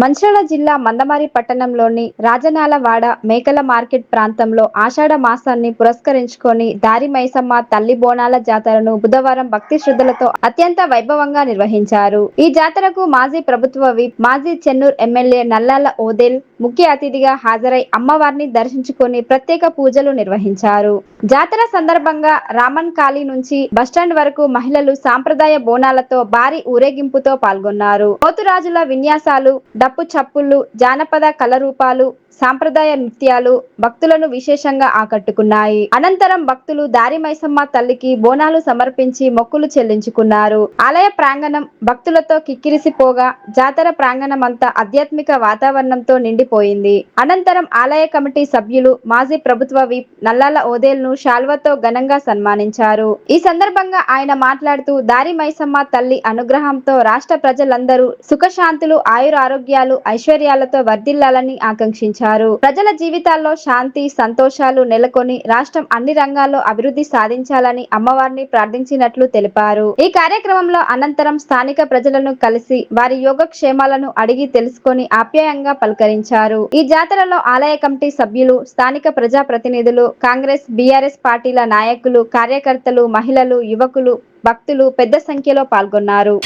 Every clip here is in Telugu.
మంచిర్యాల జిల్లా మందమరి పట్టణంలోని రాజనాలవాడ మేకల మార్కెట్ ప్రాంతంలో ఆషాఢ మాసాన్ని పురస్కరించుకొని దారి మైసమ్మ తల్లి బోనాల జాతరను బుధవారం భక్తి శ్రద్ధలతో అత్యంత వైభవంగా నిర్వహించారు. ఈ జాతరకు మాజీ ప్రభుత్వ విప్, మాజీ చెన్నూరు ఎమ్మెల్యే నల్లాల ఓదెల్ ముఖ్య అతిథిగా హాజరై అమ్మవారిని దర్శించుకొని ప్రత్యేక పూజలు నిర్వహించారు. జాతర సందర్భంగా రామన్ కాళీ నుంచి బస్టాండ్ వరకు మహిళలు సాంప్రదాయ బోనాలతో భారీ ఊరేగింపుతో పాల్గొన్నారు. పోతురాజుల విన్యాసాలు, డప్పు చప్పుళ్లు, జానపద కళరూపాలు, సాంప్రదాయ నృత్యాలు భక్తులను విశేషంగా ఆకట్టుకున్నాయి. అనంతరం భక్తులు దారి మైసమ్మ తల్లికి బోనాలు సమర్పించి మొక్కులు చెల్లించుకున్నారు. ఆలయ ప్రాంగణం భక్తులతో కిక్కిరిసిపోగా జాతర ప్రాంగణమంతా ఆధ్యాత్మిక వాతావరణంతో నిండిపోయింది. అనంతరం ఆలయ కమిటీ సభ్యులు మాజీ ప్రభుత్వ విప్ నల్లాల ఓదేల్ ను శాల్వతో ఘనంగా సన్మానించారు. ఈ సందర్భంగా ఆయన మాట్లాడుతూ దారి మైసమ్మ తల్లి అనుగ్రహంతో రాష్ట్ర ప్రజలందరూ సుఖశాంతులు, ఆయురారోగ్యాలు, ఐశ్వర్యాలతో వర్ధిల్లాలని ఆకాంక్షించారు. ప్రజల జీవితాల్లో శాంతి, సంతోషాలు నెలకొని రాష్ట్రం అన్ని రంగాల్లో అభివృద్ధి సాధించాలని అమ్మవారిని ప్రార్థించినట్లు తెలిపారు. ఈ కార్యక్రమంలో అనంతరం స్థానిక ప్రజలను కలిసి వారి యోగక్షేమాలను అడిగి తెలుసుకొని ఆప్యాయంగా పలకరించారు. ఈ జాతరలో ఆలయ కమిటీ సభ్యులు, స్థానిక ప్రజా ప్రతినిధులు, కాంగ్రెస్, బీఆర్ఎస్ పార్టీల నాయకులు, కార్యకర్తలు, మహిళలు, యువకులు, భక్తులు పెద్ద సంఖ్యలో పాల్గొన్నారు.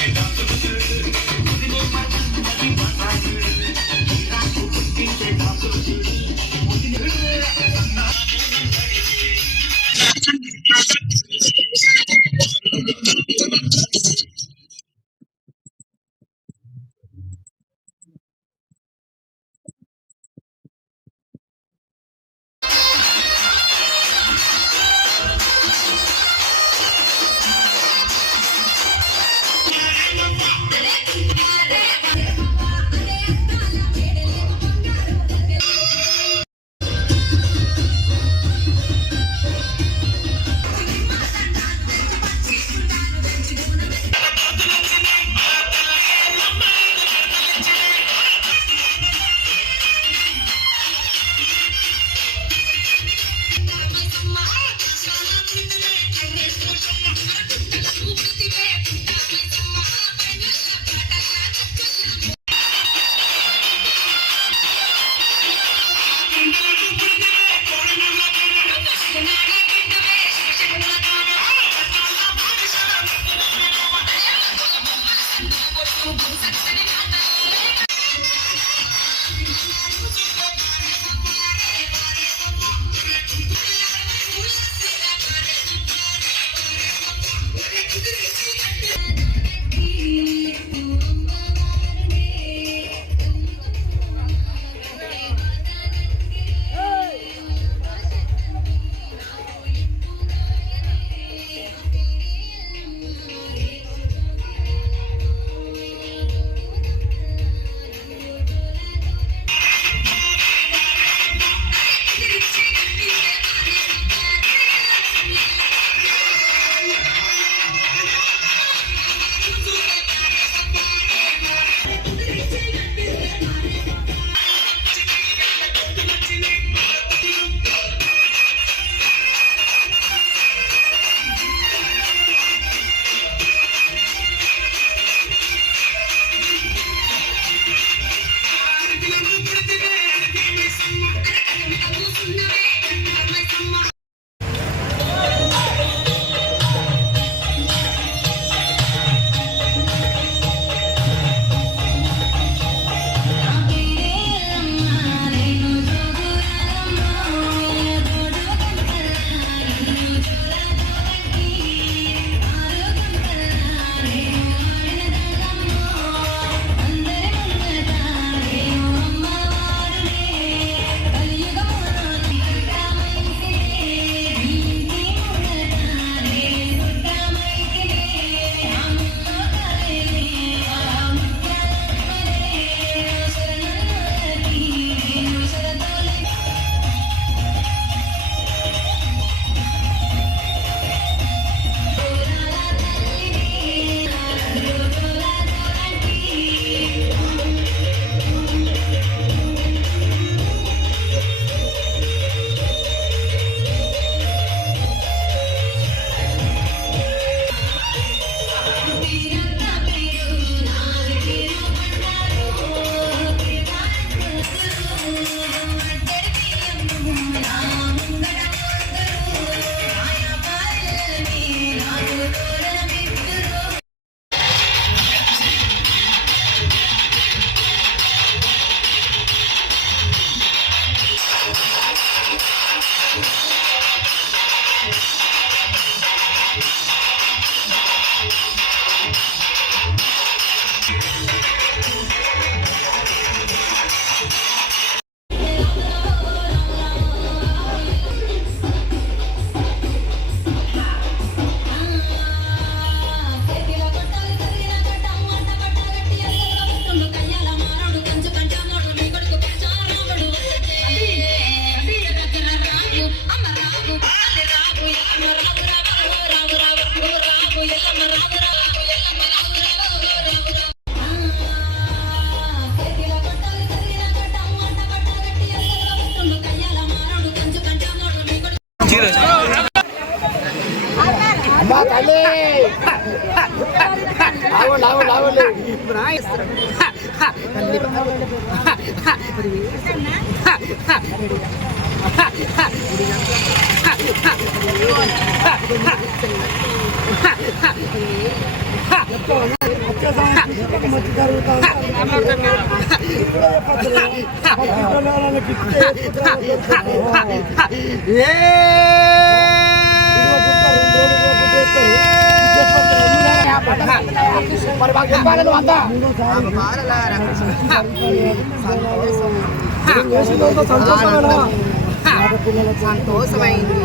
సంతోషమైంది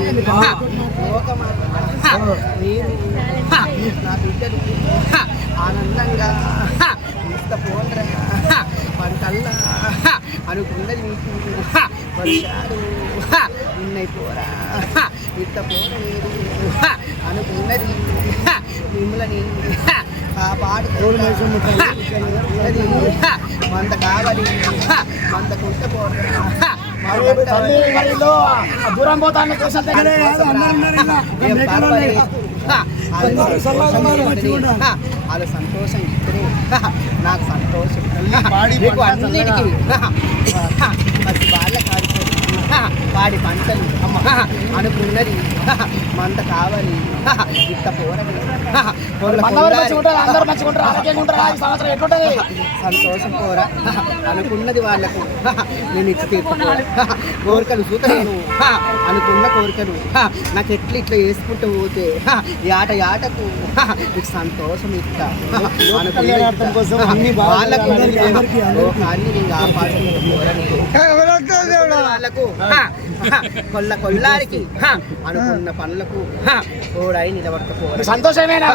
నా బిడ్డలు ఆనందంగా ఇష్టపోండ్రా పంటల్లా అనుకున్నది నీకు వర్షాలు ఉన్నాయి పోరా ఇష్టపోలేదు అనుకున్నది మిమ్మల్ని కాపాడుతున్నది మంద కావాలి మంద కుంట పోరా దూరం పోతాను వాళ్ళ సంతోషం ఇద్దరు నాకు సంతోషం అన్నిటికీ ప్రతి వాళ్ళ వాడి పంటలు అనుకున్నది మంద కావాలి ఇట్ట పోరని సంతోషం పోరా అనుకున్నది వాళ్ళకు నేను ఇచ్చి తీర్చుకోరా కోరికలు చూతలేను అనుకున్న కోరికలు నాకు ఎట్లా ఇట్లా వేసుకుంటూ పోతే ఆటకు నీకు సంతోషం ఇట్లా వాళ్ళకు నేను కాపాడుకుంటూ పోరని వాళ్ళకు కొల్లారికి అనుకున్న పనులకు తోడై నిలబడకపోవడం సంతోషమేనా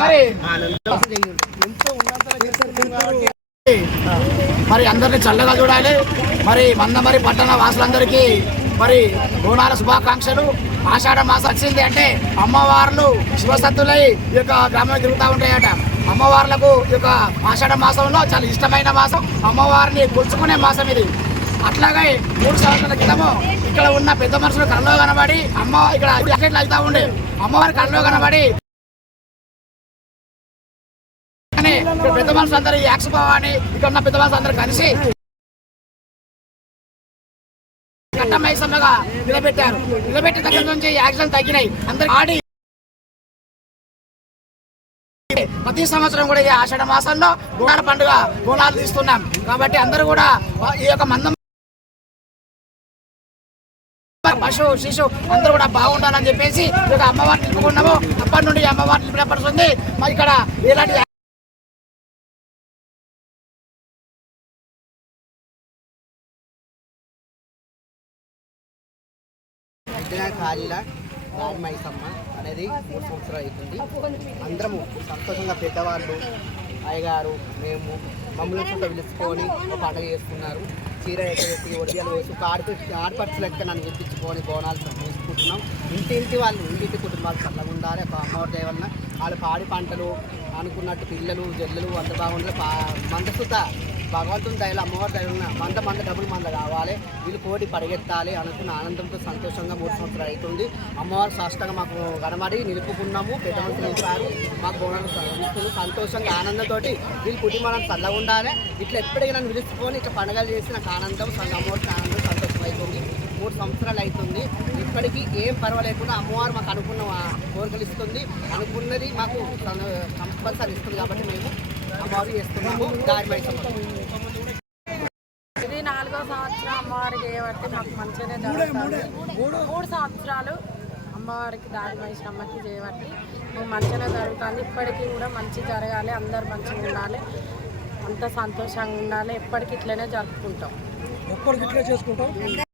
మరి అందరినీ చల్లగా చూడాలి. మరి మందమరి పట్టణ వాసులందరికీ మరి బోనాల శుభాకాంక్షలు. ఆషాఢ మాసం వచ్చింది అంటే అమ్మవార్లు శివసత్తులై ఈ యొక్క గ్రామం తిరుగుతూ ఉంటాయట. అమ్మవార్లకు ఈ యొక్క ఆషాఢ మాసంలో చాలా ఇష్టమైన మాసం, అమ్మవారిని కొలుచుకునే మాసం ఇది. అట్లాగే 3 సంవత్సరాల క్రితము ఇక్కడ ఉన్న పెద్ద మనుషులు కళ్ళలో కనబడి అమ్మ ఇక్కడ అవుతా ఉండే అమ్మవారి కళ్ళలో కనబడి పెద్ద మనుషులు అందరూ యాక్సిపోవని ఇక్కడ ఉన్న పెద్ద మనుషులు అందరూ కలిసి కట్టమైసమ్మగా నిలబెట్టారు. నిలబెట్టిన దగ్గర నుంచి యాక్సిడెంట్ తగ్గినాయి. అందరికి ఆడి ప్రతి సంవత్సరం కూడా ఈ ఆషాఢ మాసంలో బోనాల పండుగ బోనాలు తీస్తున్నాం. కాబట్టి అందరూ కూడా ఈ యొక్క మందం పశు శిశు అందరూ కూడా బాగుండాలని చెప్పేసి ఇక అమ్మవారిని నిలుపుకున్నాము. అప్పటి నుండి అమ్మవారిని నిలబడుతుంది. మరి ఇక్కడ ఎలాంటి కాళీల రాజమైసమ్మ అనేది 3 సంవత్సరాలు అవుతుంది. అందరము సంతోషంగా పెద్దవాళ్ళు అయ్యగారు మేము మమ్మల్ని చుట్టూ పిలుచుకొని ఒక పండుగ చేసుకున్నారు. చీర ఎక్కడెత్తి ఒడియాలు వేసి ఆడపడుచు లెక్క నన్ను విప్పించుకొని బోనాలు చేసుకుంటున్నాం. ఇంటి వాళ్ళు ఇంటి కుటుంబాలు చల్లగా ఉండాలి. ఒక అమ్మవారి దయ వలన వాళ్ళు పాడి పంటలు అనుకున్నట్టు పిల్లలు జల్లలు అంత బాగుండాలి. మందసుత భగవంతుని దయలు అమ్మవారి దయలు మంద డబ్బులు మంద కావాలి. వీళ్ళు కోటి పరిగెత్తాలి అనుకున్న ఆనందంతో సంతోషంగా 3 సంవత్సరాలు అవుతుంది. అమ్మవారు సాష్టంగా మాకు కనబడి నిలుపుకున్నాము. పెద్ద మనుషులు నిలిపారు. మాకు బోనాలు ఇస్తుంది. సంతోషంగా ఆనందంతో వీళ్ళు కుటుంబాలను చల్లగా ఉండాలి. ఇట్లా ఎప్పటికీ నన్ను పిలుచుకొని ఇట్లా పండుగలు చేసి నాకు ఆనందం అమ్మవారికి ఆనందం సంతోషం అవుతుంది. 3 సంవత్సరాలు అవుతుంది. ఇప్పటికీ ఏం పర్వాలేకుండా అమ్మవారు మాకు అనుకున్న కోరికలు ఇస్తుంది. అనుకున్నది మాకు కంపల్సరీ ఇస్తుంది. కాబట్టి మేము అమ్మవారు చేస్తున్నాము. దారిమైసమ్మ ఇది 4వ సంవత్సరం అమ్మవారికి చేయబట్టి మాకు మంచిగానే జరుగుతుంది. 3 సంవత్సరాలు అమ్మవారికి దారిమైసమ్మకి చేయబట్టి మాకు మంచిగానే జరుగుతుంది. ఇప్పటికీ కూడా మంచి జరగాలి. అందరు మంచిగా ఉండాలి. అంత సంతోషంగా ఉండాలి. ఎప్పటికి ఇట్లనే జరుపుకుంటాం. ఎప్పటికి ఇట్లే చేసుకుంటాం.